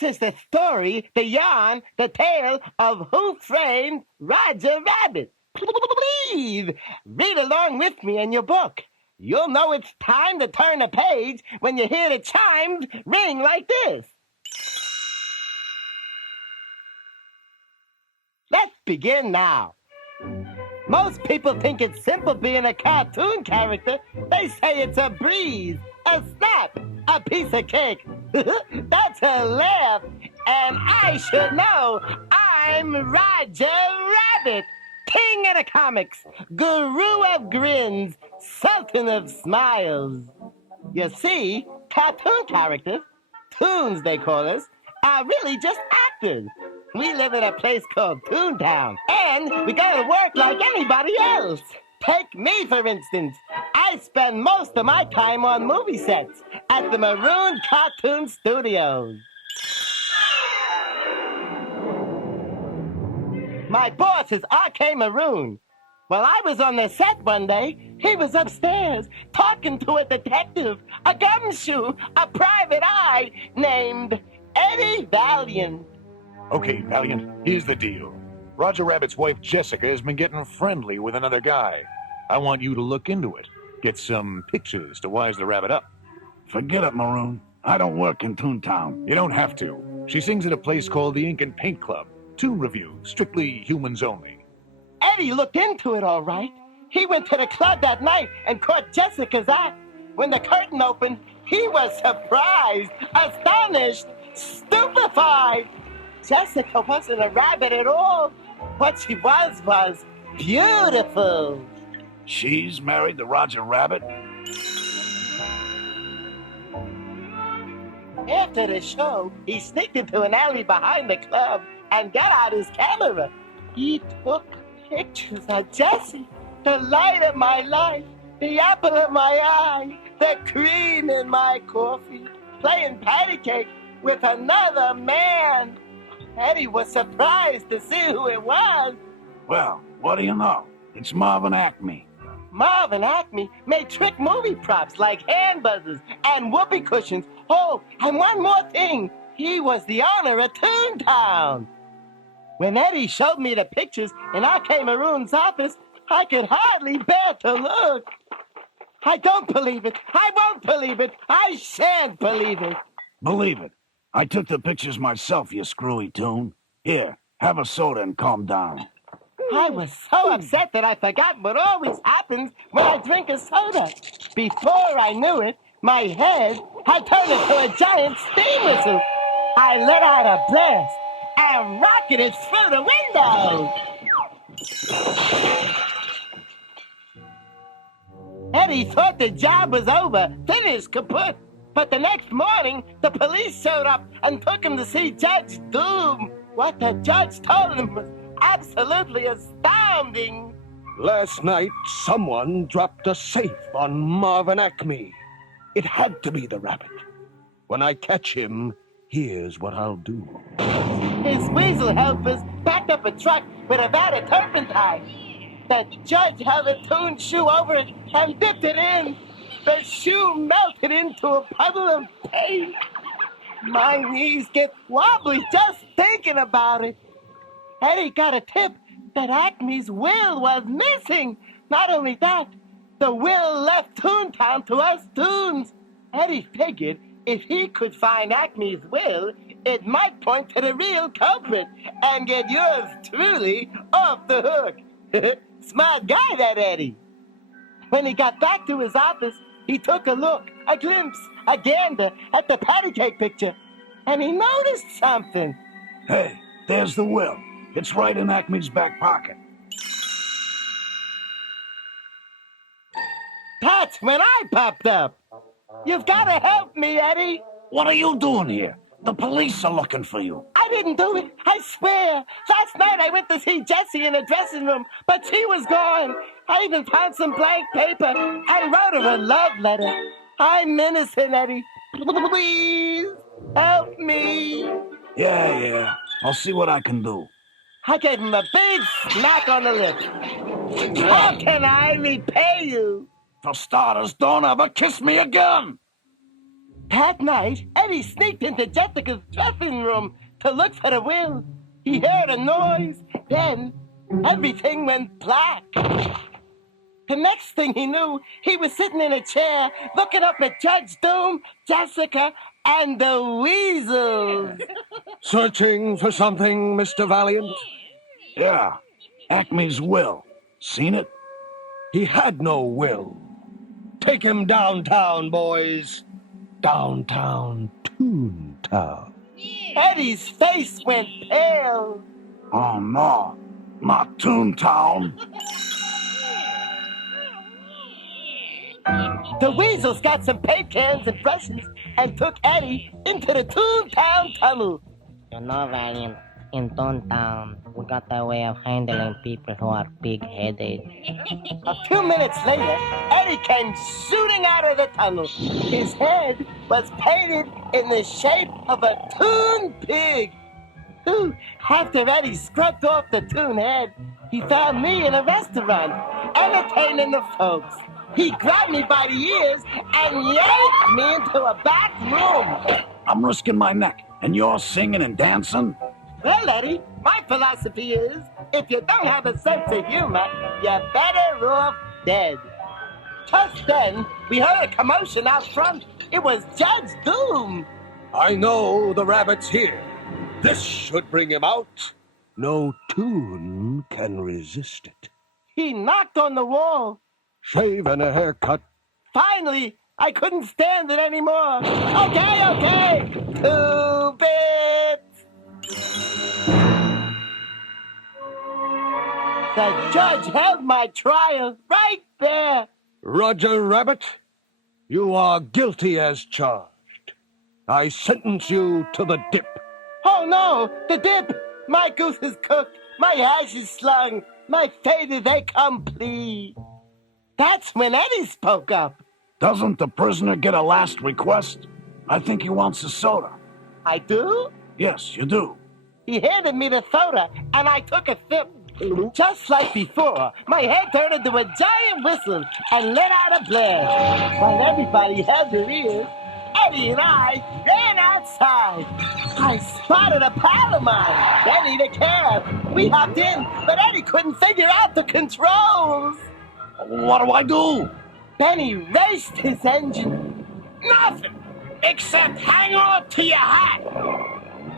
This is the story, the yarn, the tale of Who Framed Roger Rabbit. Please read along with me in your book. You'll know it's time to turn a page when you hear the chimes ring like this. Let's begin now. Most people think it's simple being a cartoon character. They say it's a breeze, a snap, a piece of cake. That's a laugh. And I should know I'm Roger Rabbit, king of the comics, guru of grins, sultan of smiles. You see, cartoon characters, toons they call us, are really just actors. We live in a place called Toontown, and we gotta work like anybody else. Take me, for instance. I spend most of my time on movie sets at the Maroon Cartoon Studios. My boss is R.K. Maroon. While I was on the set one day, he was upstairs talking to a detective, a gumshoe, a private eye named Eddie Valiant. Okay, Valiant, here's the deal. Roger Rabbit's wife, Jessica, has been getting friendly with another guy. I want you to look into it. Get some pictures to wise the rabbit up. Forget it, Maroon. I don't work in Toontown. You don't have to. She sings at a place called the Ink and Paint Club. Toon review, strictly humans only. Eddie looked into it all right. He went to the club that night and caught Jessica's eye. When the curtain opened, he was surprised, astonished, stupefied. Jessica wasn't a rabbit at all. What she was beautiful. She's married to Roger Rabbit? After the show, he sneaked into an alley behind the club and got out his camera. He took pictures of Jessie, the light of my life, the apple of my eye, the cream in my coffee, playing patty cake with another man. Eddie was surprised to see who it was. Well, what do you know? It's Marvin Acme. Marvin Acme made trick movie props like hand buzzers and whoopee cushions. Oh, and one more thing. He was the owner of Toontown. When Eddie showed me the pictures in R.K. Maroon's office, I could hardly bear to look. I don't believe it. I won't believe it. I shan't believe it. Believe it. I took the pictures myself, you screwy toon. Here, have a soda and calm down. I was so upset that I forgot what always happens when I drink a soda. Before I knew it, my head had turned into a giant steam whistle. I let out a blast and rocketed through the window. Eddie thought the job was over, finished, kaput. But the next morning, the police showed up and took him to see Judge Doom. What the judge told him was absolutely astounding. Last night, someone dropped a safe on Marvin Acme. It had to be the rabbit. When I catch him, here's what I'll do. His weasel helpers backed up a truck with a vat of turpentine. The judge held a toon shoe over it and dipped it in. The shoe melted into a puddle of paint. My knees get wobbly just thinking about it. Eddie got a tip that Acme's will was missing. Not only that, the will left Toontown to us toons. Eddie figured if he could find Acme's will, it might point to the real culprit and get yours truly off the hook. Smart guy, that Eddie. When he got back to his office, he took a look, a glimpse, a gander at the patty cake picture, and he noticed something. Hey, there's the will. It's right in Acme's back pocket. That's when I popped up. You've got to help me, Eddie. What are you doing here? The police are looking for you. I didn't do it, I swear. Last night I went to see Jessie in the dressing room, but she was gone. I even found some blank paper and wrote her a love letter. I'm innocent, Eddie. Please help me. Yeah. I'll see what I can do. I gave him a big smack on the lip. How can I repay you? For starters, don't ever kiss me again. That night, Eddie sneaked into Jessica's dressing room to look for the will. He heard a noise. Then everything went black. The next thing he knew, he was sitting in a chair looking up at Judge Doom, Jessica, and the weasels. Searching for something, Mr. Valiant? Yeah, Acme's will. Seen it? He had no will. Take him downtown, boys. Downtown Toontown. Eddie's face went pale. Oh, no. Not Toontown. The weasels got some paint cans and brushes and took Eddie into the Toontown tunnel. You know, Valiant, in Toontown, we got a way of handling people who are big-headed. A few minutes later, Eddie came shooting out of the tunnel. His head was painted in the shape of a toon pig. Ooh, after Eddie scrubbed off the toon head, he found me in a restaurant, entertaining the folks. He grabbed me by the ears and yanked me into a back room. I'm risking my neck, and you're singing and dancing? Well, Eddie, my philosophy is, if you don't have a sense of humor, you're better off dead. Just then, we heard a commotion out front. It was Judge Doom. I know the rabbit's here. This should bring him out. No tune can resist it. He knocked on the wall. Shave and a haircut. Finally, I couldn't stand it anymore. Okay. 2 bits. The judge held my trial right there. Roger Rabbit, you are guilty as charged. I sentence you to the dip. Oh no, the dip. My goose is cooked. My hash is slung. My fate is complete. That's when Eddie spoke up. Doesn't the prisoner get a last request? I think he wants a soda. I do? Yes, you do. He handed me the soda, and I took a sip. Just like before, my head turned into a giant whistle and let out a blast. While everybody held their ears, Eddie and I ran outside. I spotted a pal of mine, Benny the cab. We hopped in, but Eddie couldn't figure out the controls. What do I do? Benny raced his engine. Nothing, except hang on to your hat.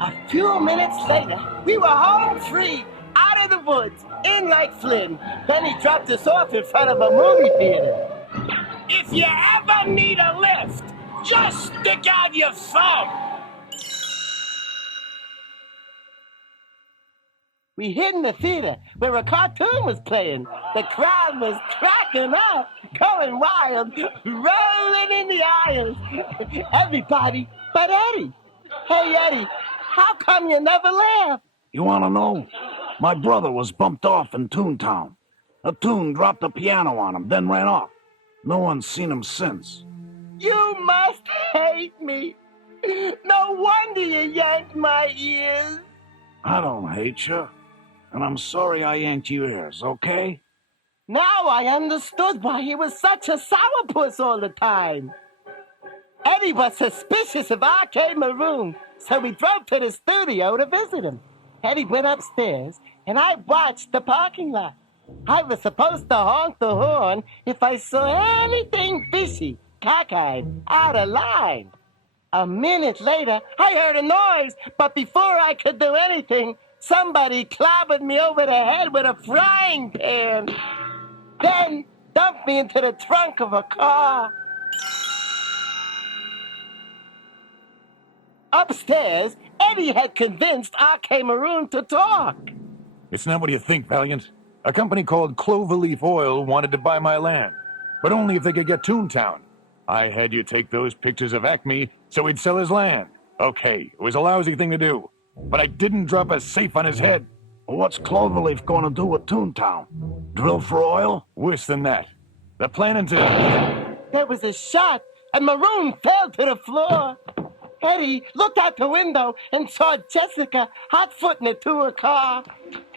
A few minutes later, we were home free, out of the woods, in like Flynn. Benny dropped us off in front of a movie theater. If you ever need a lift, just stick out your thumb. We hid in the theater where a cartoon was playing. The crowd was cracking up, going wild, rolling in the aisles. Everybody but Eddie. Hey, Eddie, how come you never laugh? You want to know? My brother was bumped off in Toontown. A toon dropped a piano on him, then ran off. No one's seen him since. You must hate me. No wonder you yanked my ears. I don't hate you. And I'm sorry I yanked your ears, okay? Now I understood why he was such a sourpuss all the time. Eddie was suspicious of Arcade Maroon, so we drove to the studio to visit him. Eddie went upstairs, and I watched the parking lot. I was supposed to honk the horn if I saw anything fishy, cockeyed, out of line. A minute later, I heard a noise, but before I could do anything, somebody clobbered me over the head with a frying pan. Then dumped me into the trunk of a car. Upstairs, Eddie had convinced R.K. Maroon to talk. It's not what you think, Valiant. A company called Cloverleaf Oil wanted to buy my land, but only if they could get Toontown. I had you take those pictures of Acme so he'd sell his land. Okay, it was a lousy thing to do, but I didn't drop a safe on his head. What's Cloverleaf going to do with Toontown? Drill for oil? Worse than that. They're planning to... There was a shot, and Maroon fell to the floor. Eddie looked out the window and saw Jessica hot-footing it to her car.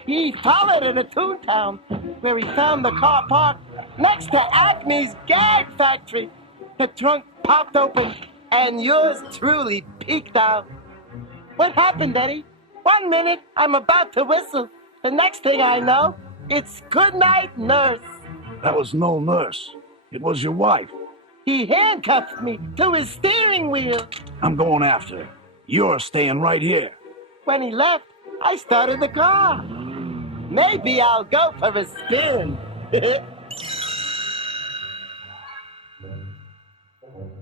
He followed her to Toontown, where he found the car parked next to Acme's gag factory. The trunk popped open, And yours truly peeked out. What happened, Eddie? 1 minute, I'm about to whistle. The next thing I know, it's goodnight, nurse. That was no nurse. It was your wife. He handcuffed me to his steering wheel. I'm going after her. You're staying right here. When he left, I started the car. Maybe I'll go for a spin.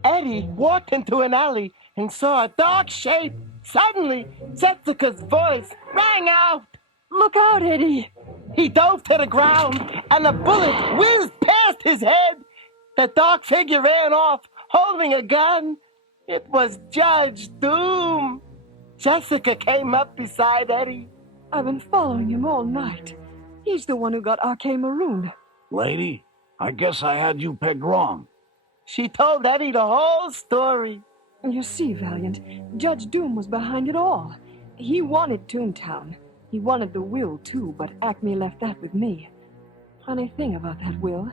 Eddie walked into an alley and saw a dark shape. Suddenly, Jessica's voice rang out. Look out, Eddie! He dove to the ground, and a bullet whizzed past his head. The dark figure ran off, holding a gun. It was Judge Doom. Jessica came up beside Eddie. I've been following him all night. He's the one who got R.K. marooned. Lady, I guess I had you pegged wrong. She told Eddie the whole story. You see, Valiant, Judge Doom was behind it all. He wanted Toontown. He wanted the will, too, but Acme left that with me. Funny thing about that will,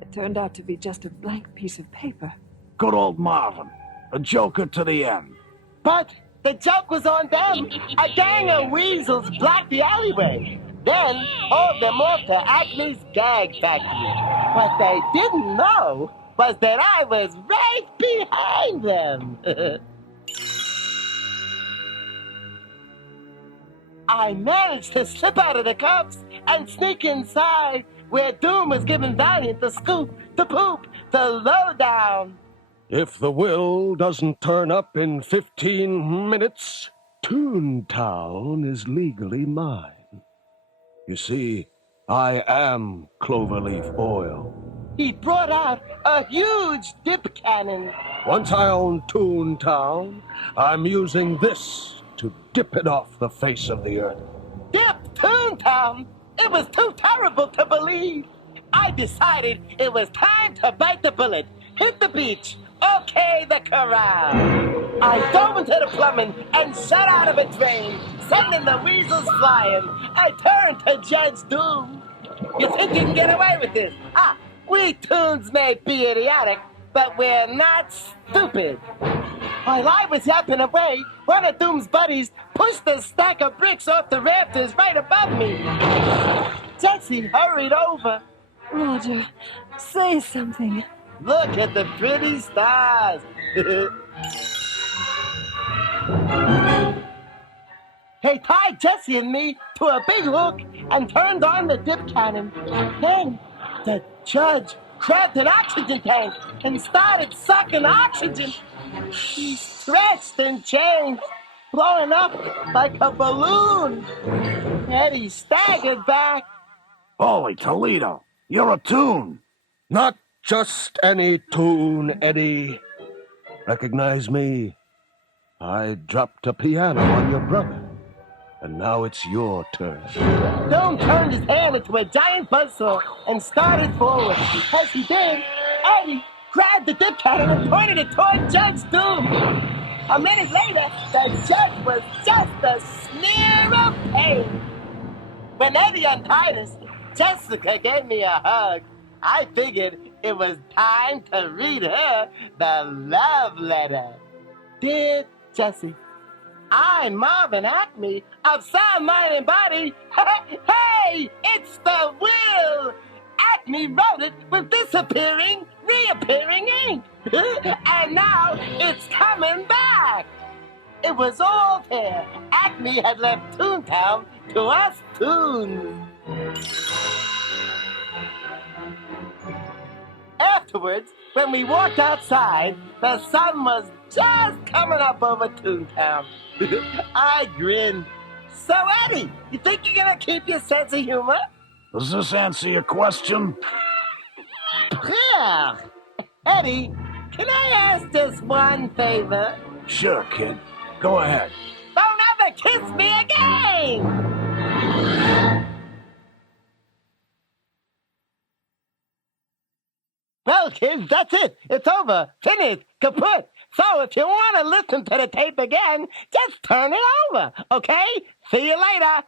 it turned out to be just a blank piece of paper. Good old Marvin. A joker to the end. But the joke was on them. A gang of weasels blocked the alleyway. Then hauled them off to Acme's gag factory. What they didn't know was that I was right behind them. I managed to slip out of the cuffs and sneak inside where Doom was giving Valiant the scoop, the poop, the lowdown. If the will doesn't turn up in 15 minutes, Toontown is legally mine. You see, I am Cloverleaf Oil. He brought out a huge dip cannon. Once I own Toontown, I'm using this to dip it off the face of the earth. Dip Toontown? It was too terrible to believe. I decided it was time to bite the bullet, hit the beach, okay the corral. I dove into the plumbing and shot out of a drain, sending the weasels flying. I turned to Judge Doom. You think you can get away with this? We Toons may be idiotic, but we're not stupid. While I was yapping away, one of Doom's buddies pushed a stack of bricks off the rafters right above me. Jesse hurried over. Roger, say something. Look at the pretty stars. They tied Jesse and me to a big hook and turned on the dip cannon. Then the judge grabbed an oxygen tank and started sucking oxygen. He stretched and changed, blowing up like a balloon. Eddie staggered back. Holy Toledo, you're a toon. Not just any toon, Eddie. Recognize me? I dropped a piano on your brother, and now it's your turn. Doom turned his hand into a giant buzzsaw and started forward. As he did, Eddie grabbed the dip cannon and pointed it toward Judge Doom. A minute later, the judge was just a smear of pain. When Eddie untied us, Jessica gave me a hug. I figured it was time to read her the love letter. Dear Jessie, I'm Marvin Acme of sound, mind, and body. Hey, it's the will. Acme wrote it with disappearing, reappearing ink. And now it's coming back. It was all there. Acme had left Toontown to us Toons. Afterwards, when we walked outside, the sun was just coming up over Toontown. I grinned. So, Eddie, you think you're gonna keep your sense of humor? Does this answer your question? Yeah. Eddie, can I ask just one favor? Sure, kid. Go ahead. Don't ever kiss me again! Well, kids, that's it. It's over. Finished. Kaput. So if you want to listen to the tape again, just turn it over, okay? See you later.